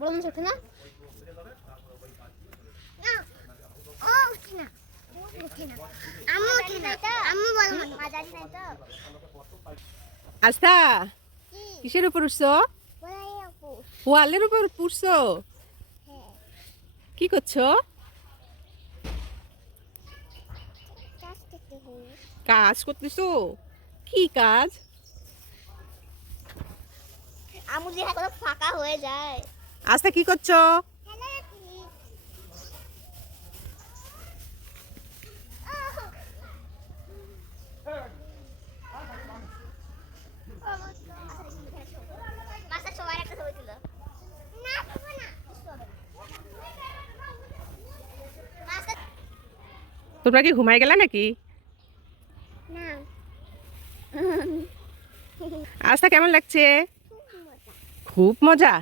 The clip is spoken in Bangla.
বড় মাছ ওঠে না? না ও ওঠে না, ওঠে না, আম্মু ওঠে না, আম্মু বড় মাছ মাঝারি নাই তো। আস্থা, কিসের উপর উঠছো? ওয়ালের উপর উঠছো? কি করছো? কাজ করতেছো? কি কাজ? আম্মু দেখা কত ফাঁকা হয়ে যায়। আস্থা কি করছো? তোমরা কি ঘুমাই গেলা নাকি? আস্থা কেমন লাগছে? খুব মজা।